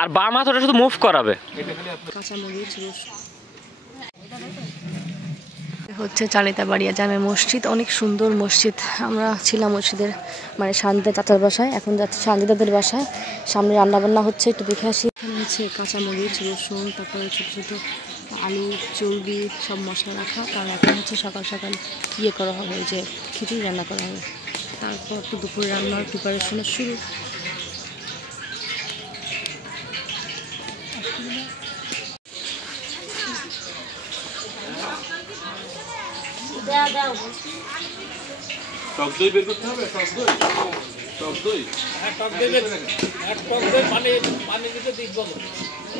আর বাম হাত ওটা শুধু মুভ করাবে। হচ্ছে চালিতাবাড়িয়া জামে মসজিদ, অনেক সুন্দর মসজিদ। আমরা ছিলাম মসজিদের মানে শান্তিদা চাচার বাসায়, এখন যাচ্ছি শান্তিদাদের বাসায়। সামনে রান্নাবান্না হচ্ছে, একটু দেখে আসি। এখানে হচ্ছে কাঁচামরিচ, রসুন, তারপরে ছোটো ছোটো আলু, চর্বি সব মশলা রাখা। কারণ এখন হচ্ছে সকাল সকাল ইয়ে করা হবে, যে খিচুড়ি রান্না করা হবে। তারপর তো দুপুরে রান্নার প্রিপারেশন শুরু। টক দই বের করতে হবে, টক দই, টক দই, হ্যাঁ টক দই বের করে এক টক দই পানি দিতে দিই বলো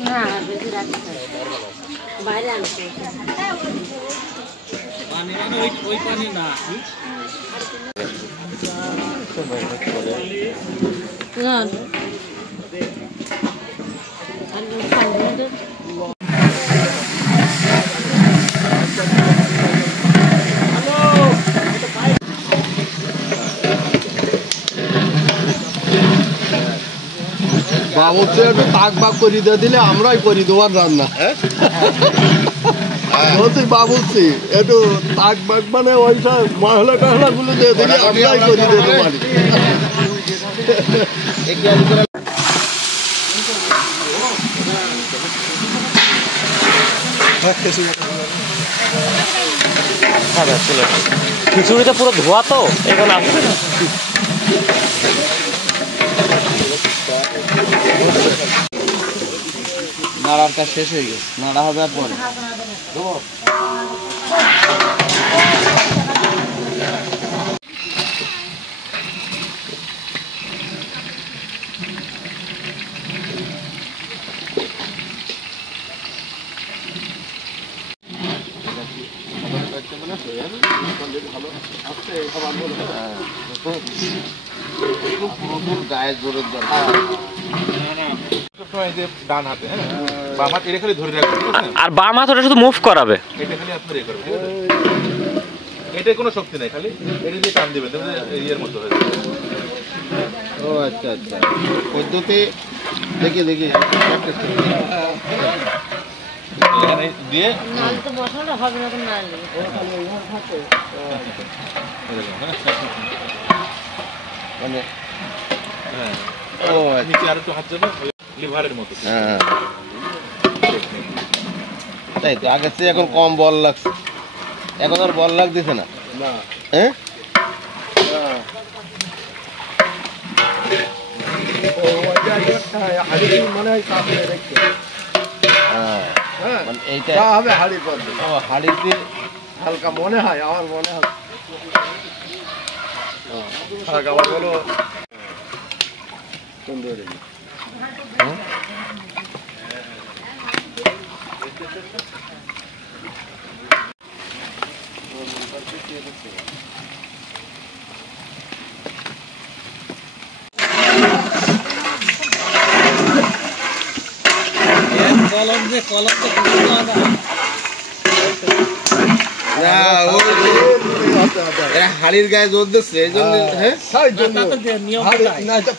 না, বেশি রাখতে বাইরে আনতে পানি মানে ওই পানি না বাবুকে একটু তাক বাক করে দিয়ে দিলে আমরাই করি দেওয়ার রান্না। বলছি বাবুছি একটু তাক বাক মানে ওইসব মশলা টহলা গুলো দিয়ে দিলে আমরাই করে দিতে পারি। খিচুড়িটা পুরো ধোয়া তো এখানে আসবে না। নাড়ার কাজ শেষ হয়ে গেছে, নাড়া হবে আর পরে গায়ে জোরের দরকার। ডান হাতে, হ্যাঁ বাম হাত এটা খালি ধরে রাখবেন, আর বাম হাত ওটা শুধু মুভ করাবে। এটা খালি আপনি ইয়ে করবেন, এটাই কোনো শক্তি নাই, খালি এটা দিয়ে টান দিবেন, ইয়ের মতো হয়ে যাবে। ও আচ্ছা আচ্ছা, পদ্ধতি দেখি দেখি এখানে দিয়ে মশলাটা হবে না তো নাড়লে মানে হ্যাঁ ও নিচে আর একটু হাত যাবে লিভারের মতো। হ্যাঁ তাই তো, আগের চেয়ে এখন কম বল লাগছে, এখন আর বল লাগতেছে না। হ্যাঁ এইটা হবে হাড়ির পদ্ধতি। ও হাড়িতে হালকা মনে হয়, আমার মনে হয় হালকা বলো সুন্দর। হাড়ির গায়ে জোর দিচ্ছে এই জন্য, হ্যাঁ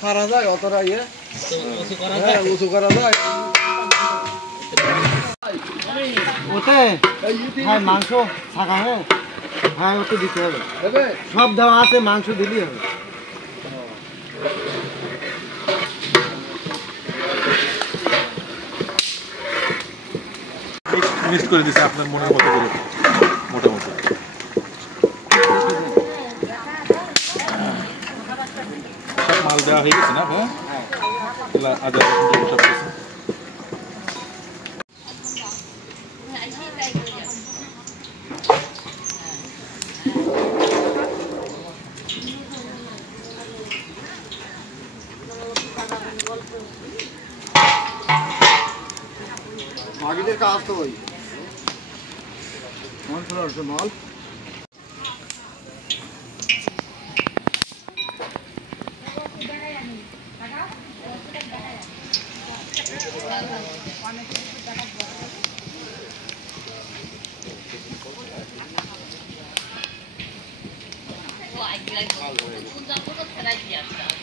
পারা যায় অতটা ইয়ে উঁচু করা যায়। ওতে হ্যাঁ মাংস থাকা, হ্যাঁ হ্যাঁ ওতে দিতে হবে, সব দেওয়া আছে, মাংস দিলেই হবে। মিক্স করে দিচ্ছে আপনার মনের মতো করে মোটামুটি। সব মাল দেওয়া হয়ে গেছে না? হ্যাঁ আদা সব কিছু মাগিদের কাজ তো ওই মাল ফেলা হচ্ছে মাল। I